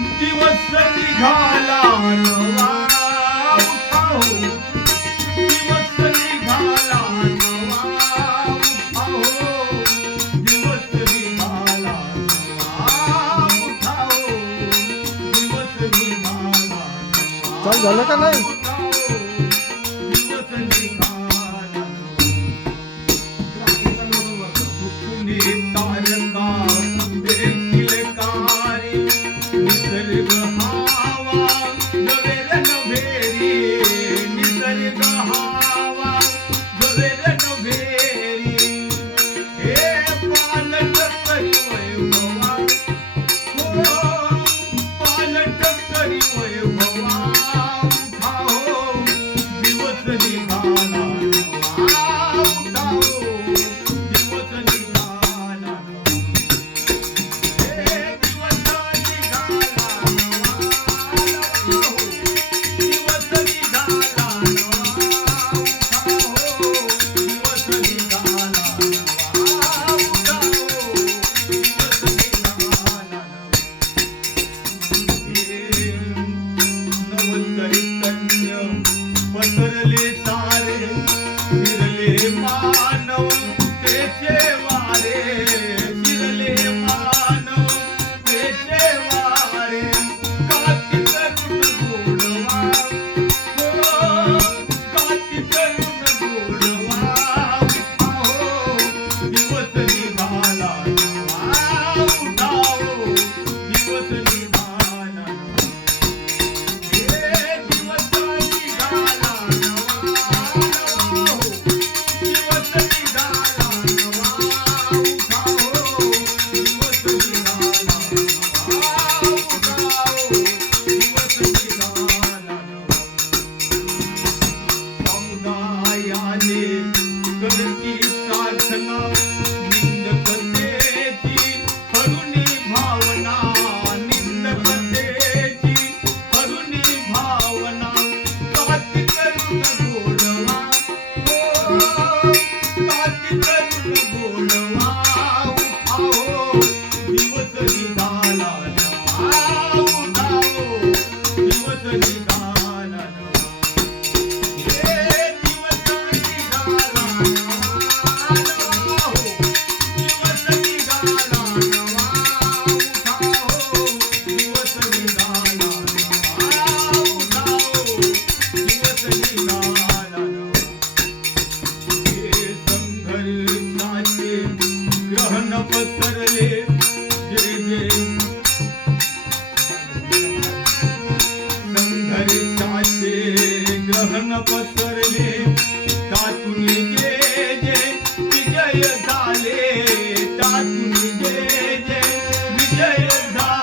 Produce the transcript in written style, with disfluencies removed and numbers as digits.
दिवस निघाला नवा उठाओ, दिवस निघाला नवा उठाओ, दिवस निघाला नवा उठाओ, दिवस निघाला नवा चाल झालं का नाही? उठाओ, दिवस निघाला सुटून तारका देखील कारी निसर्ग हावा जवेर नभेरी, निसर्ग हावा जवेर नभेरी, हे पालट करी वैभवा, हो पालट करी वैभवा उठाओ, दिवस निघाला नवा उठाओ, दिवस निघाला नवा, हे दिवस निघाला नवा उठाओ, दिवस निघाला नवा उठाओ, दिवस निघाला नवा उठाओ, दिवस निघाला नवचैतन्य पसरले सारे, फिरले मानव तेचे वारे, फिरले मानव तेचे वारे, काती करून गोडवा, हो काती करून गोडवा उठाओ, दिवस निघाला नवा उठाओ, दिवस निघाला नवा, हे दिवस निघाला नवा नवा, दिवस निघाला नवा उठाओ, दिवस निघाला नवा उठाओ, दिवस निघाला नवा, समुदायाने करती प्रार्थना, निंदकतेची करुणी भावना, निंदकतेची करुणी भावना, काती करून गोडवा, हो काती करून गोडवा उठाओ, दिवस निघाला नवा उठाओ, दिवस निघाला नवा, हे दिवस निघाला नवा नवा, दिवस निघाला नवा उठाओ, दिवस निघाला नवा उठाओ, दिवस निघाला नवा, हे संघर्षाचे ग्रहण पसरले, जे जे संघर्षाचे ग्रहण पसरले, त्यातून जे जे विजय झाले, त्यातून जे जे विजय झाले,